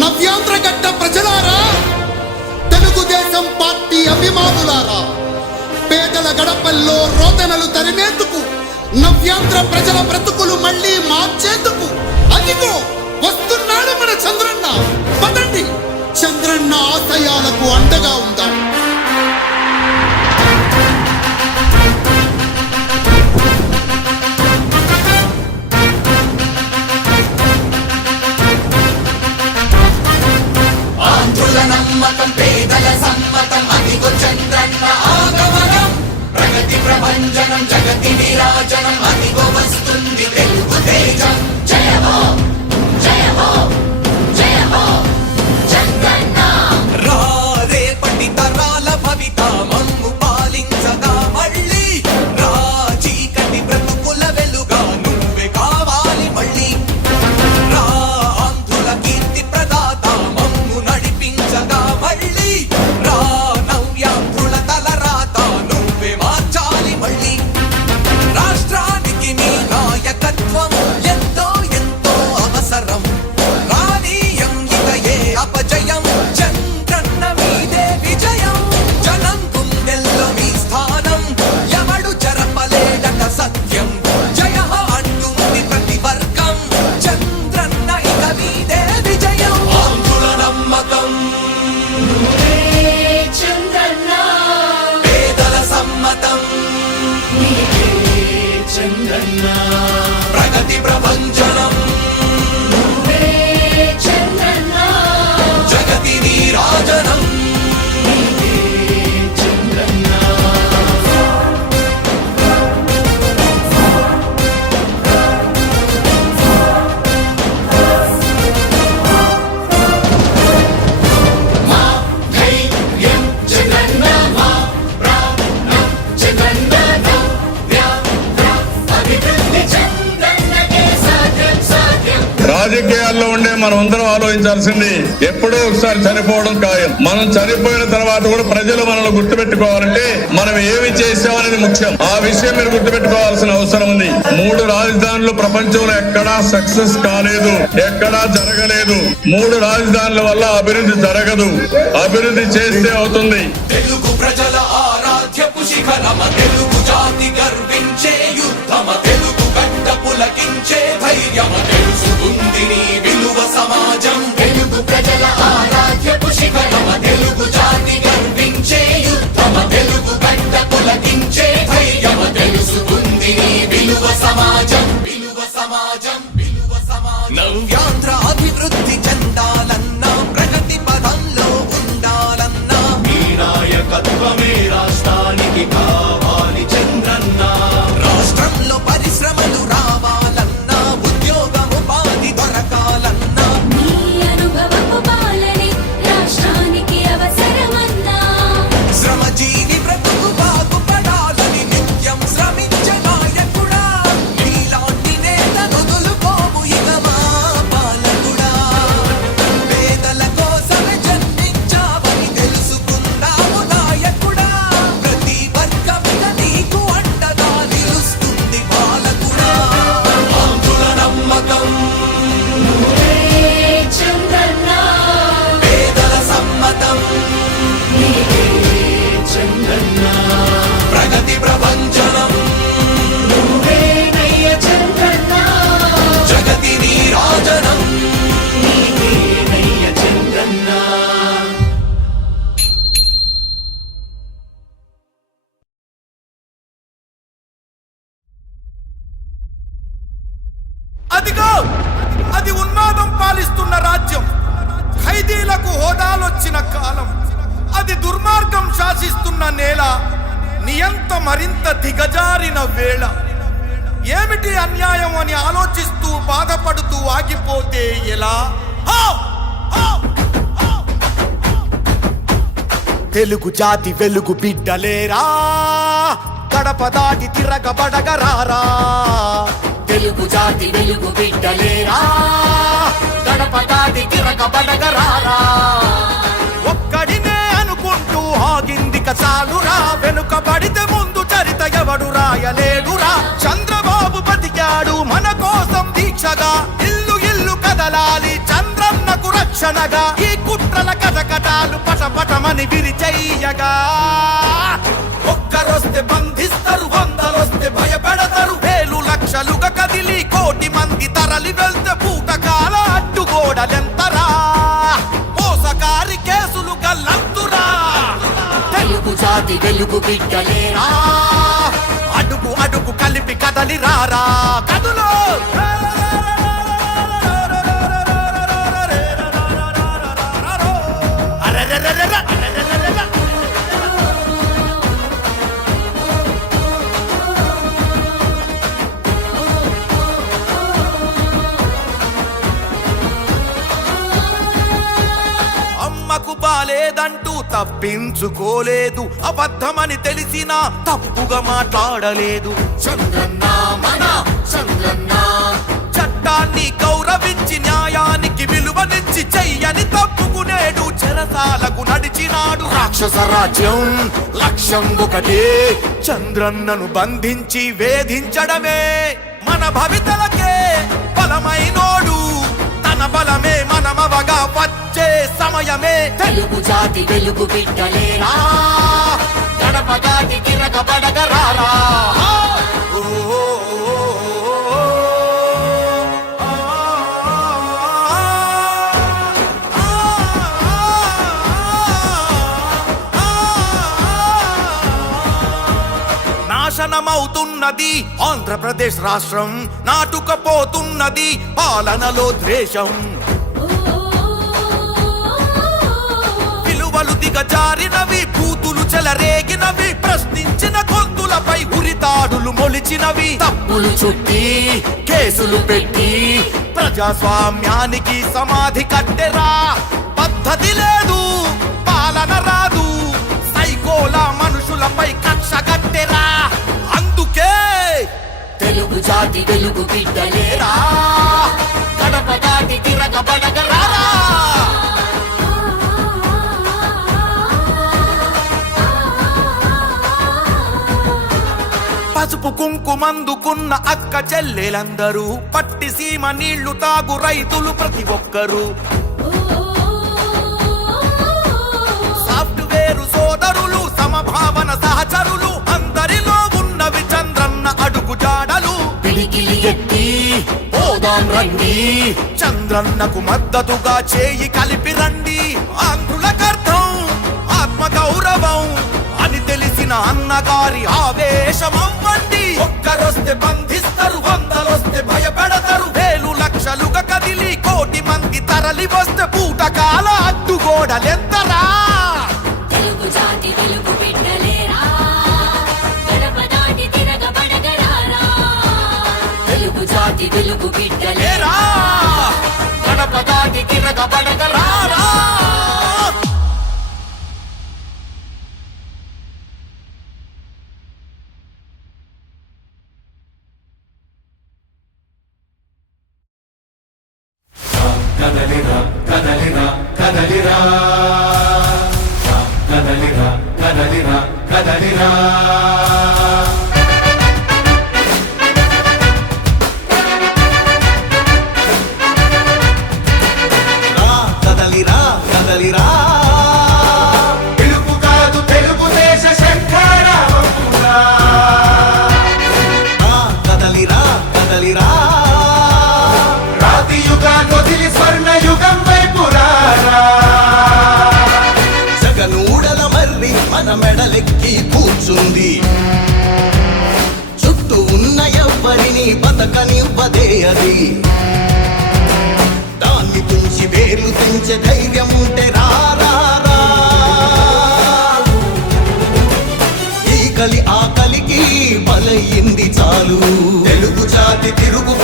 నవ్యాంధ్రగడ్డ ప్రజలారా, తెలుగుదేశం పార్టీ అభిమానులారా, పేదల గడపల్లో రోదనలు తరిమేందుకు, నవ్యాంధ్ర ప్రజల బ్రతుకులు మళ్ళీ మార్చేందుకు అదిగో వస్తున్నాడు మన చంద్రన్న. పదండి, చంద్రన్న ఆశయాలకు అండగా ఉందాం. ఆంధ్రుల నమ్మకం, పేదల సమ్మతం, అదిగో చంద్రన్న ఆగమనం. ప్రగతి ప్రభంజనం, జగతి విరాజనం, అదిగో వస్తుంది తెలుగు తేజం. జయ హో, జయ హో, జయ హో చంద్రన్న. రా రేపటి తరాల భవిత మమ్ము పాలించగా మళ్ళీ. రా చీకటి బ్రతుకుల వెలుగా నువ్వే కావాలి మళ్ళీ. రా ఆంధ్రుల కీర్తి ప్రదాత మమ్ము నడిపించగా మళ్ళీ. రా నవ్యాంధ్రుల తలరాత నువ్వే మార్చాలి మళ్ళీ. రాష్ట్రానికి నీ నాయకత్వం ఎంతో ఎంతో అవసరం. రానీయం ఇక ఏ అపజయం, చంద్రన్న మీదే విజయం. జనం గుండెల్లో మీ స్థానం, ఎవడు జరపలేడట సత్యం. జయ హో అంటుంది ప్రతి వర్గం, చంద్రన్న ఇక మీదే విజయం. ఆంధ్రుల నమ్మకం, చంద్రన్న పేదల సమ్మతం, చంద్రన్న ప్రగతి ప్రభంజనం, చంద్రన్న జగతి నీరాజనం. చంద్రన్న మా ధైర్యం చంద్రన్న, మా ప్రాణం చంద్రన్న, అభివృద్ధి చంద్రన్నకే సాధ్యం సాధ్యం. రాజకీయాల్లో ఉండే మనం అందరం ఆలోచించాల్సింది, ఎప్పుడో ఒకసారి చనిపోవడం ఖాయం. మనం చనిపోయిన తర్వాత కూడా ప్రజలు మనల్ని గుర్తుపెట్టుకోవాలంటే మనం ఏమి చేసామనేది ముఖ్యం. ఆ విషయం మీరు గుర్తుపెట్టుకోవాల్సిన అవసరం ఉంది. 3 రాజధానులు ప్రపంచంలో ఎక్కడా సక్సెస్ కాలేదు, ఎక్కడా జరగలేదు. 3 రాజధానుల వల్ల అభివృద్ధి జరగదు. అభివృద్ధి చేస్తే అవుతుంది. తెలుగు ప్రజల ఆరాధ్యపు శిఖరమ, తెలుగు జాతి గర్వించే యుద్ధమ, తెలుగు గడ్డ పులకించే ధైర్యమ, తెలుసుకుంది నీ విలువ సమాజం. తెలుగు ప్రజల ఆరాధ్యపు శిఖరమ, తెలుగు జాతి గర్వించే యుద్ధమ, తెలుగు గడ్డ పులకించే ధైర్యమ, తెలుసుకుంది నీ విలువ సమాజం. విలువ సమాజం, విలువ సమాజం. నవ్యాంధ్ర అభివృద్ధి చెందాలన్నా, ప్రగతి పదంలో ఉండాలన్నా, మీ నాయకత్వమే రాష్ట్రానికి కావాలి చంద్రన్న. రాష్ట్రంలో పరిశ్రమలు రావాలన్నా, ఉద్యోగం ఉపాధి దొరకాలన్నా, నీ అనుభవపు పాలనే రాష్ట్రానికి అవసరమన్నా. శ్రమజీవి బ్రతుకు బాగుపడాలని నిత్యం శ్రమించే నాయకుడా. నీలాంటి నేత వదులుకోము ఇక మా పాలకుడా. పేదల కోసమే జన్మించావని తెలుసుకున్నావు నాయకుడా. ప్రతి వర్గమిక నీకు అండగా నిలుస్తుంది పాలకుడా. ఆంధ్రుల నమ్మకం, చంద్రన్న పేదల సమ్మతం, చంద్రన్న ప్రగతి ప్రభంజనం, నువ్వేనయ్య చంద్రన్న, జగతి నీరాజనం. నీవేనయ్య చంద్రన్న. అదిగో అది ఉన్మాదం పాలిస్తున్న రాజ్యం. ఖైదీలకు హోదాలొచ్చిన కాలం. అది దుర్మార్గం శాసిస్తున్న నేల. నియంత మరింత దిగజారిన వేళ. ఏమిటి అన్యాయం అని ఆలోచిస్తూ బాధపడుతూ ఆగిపోతే ఎలా? హో! హో! హో! తెలుగు జాతి వెలుగు బిడ్డలేరా, గడప దాటి తిరగబడగరారా. తెలుగు జాతి వెలుగు బిడ్డలేరా, గడప దాటి తిరగబడగరారా. ఒక్కడినే అనుకుంటూ ఆగిందిక చాలురా, వెనుకబడితే ముందు చరిత ఎవడు రాయలేడురా. చంద్రబాబు బతికాడు మన కోసం దీక్షగా, ఇల్లు ఇల్లు కదలాలి చంద్రన్నకు రక్ష. ఘర్షణగా ఈ కుట్రల కటకటాలు పటపటమని విరిచెయ్యగా ఒక్కరొస్తే బంధిస్తారు, వందలొస్తే భయపెడతారు, వేలు లక్షలుగా కదిలి కోటి మంది తరలి వెళ్తే పూటకాల అడ్డుగోడలెంతరా, మోసకారి కేసులు గల్లంతురా. తెలుగు జాతి వెలుగు బిడ్డలేరా, అడుగు అడుగు కలిపి కదలి రారా కదులో. అమ్మకు బాలేదంటూ తప్పించుకోలేదు, అబద్ధమని తెలిసినా తప్పుగా మాట్లాడలేదు. చంద్రన్న మన చంద్రన్న, చట్టాన్ని గౌరవించి న్యాయానికి విలువనిచ్చి చెయ్యని తప్పుకునేడు చెరసాలకు నడిచినాడు. రాక్షస రాజ్యం లక్ష్యం ఒకటే, చంద్రన్నను బంధించి వేధించడమే. మన భవితలకే బలమైనోడు, తన బలమే మనమవగా వచ్చే సమయమే. తెలుగు జాతి వెలుగు బిడ్డలేరా, గడప దాటి తిరగబడగరారా. నాశనమవుతున్నది ఆంధ్రప్రదేశ్ రాష్ట్రం, నాటుకపోతున్నది పాలనలో ద్వేషం. విలువలు దిగజారినవి, బూతులు చెలరేగినవి, ప్రశ్నించిన గొంతులపై ఉరితాడులు మొలిచినవి. తప్పులు చుట్టి కేసులు పెట్టి ప్రజాస్వామ్యానికి సమాధి కట్టెరా. పద్ధతి లేదు, పాలన రాదు, సైకోల మనుషులపై కక్ష కట్టెరా. అందుకే తెలుగు జాతి వెలుగు బిడ్డలేరా, గడప దాటి తిరగబడగరారా. పసుపు కుంకుమందుకున్న అక్క చెల్లెలందరూ, పట్టి సీమ నీళ్లు తాగు రైతులు ప్రతి ఒక్కరూ, సాఫ్ట్వేరు సోదరులు, సమభావన సహచరులు, అందరిలో ఉన్నవి చంద్రన్న అడుగు జాడలు. పిడికిలి ఎత్తి పోదాం రండి, చంద్రన్నకు మద్దతుగా చేయి కలిపి రండి. ఆంధ్రులకర్థం ఆత్మగౌరవం అని తెలిసిన అన్నగారి ఆవేశమవ్వండి. ఒక్కరొస్తే బంధిస్తారు, వందలొస్తే భయపెడతారు, వేలు లక్షలుగా కదిలి కోటి మంది తరలి వస్తే పూటకాల అడ్డుగోడలెంతరా. తెలుగు జాతి వెలుగు బిడ్డలేరా, గడప దాటి తిరగబడగరారా. తెలుగు జాతి వెలుగు బిడ్డలేరా, గడప దాటి తిరగబడగరారా. కదలిరా కదలిరా కదలిరా, కదలిరా కదలిరా కదలిరా. కదలిరా కదలిరా, పిలుపు కాదు తెలుగుదేశ శంఖారావమురా. కదలిరా కదలిరా, రాతి యుగాన్ని వదిలి స్వర్ణ యుగం వైపు రారా. జగనూడల మర్రి మన మెడలెక్కి కూర్చుంది, చుట్టూ ఉన్న ఎవ్వరిని బతకనివ్వదే అది. దాన్ని తుంచి వేర్లు తుంచే ధైర్యం ఉంటే రారా. ఈ కలి ఆకలికి బలయింది చాలు, తెలుగు జాతి తిరుగు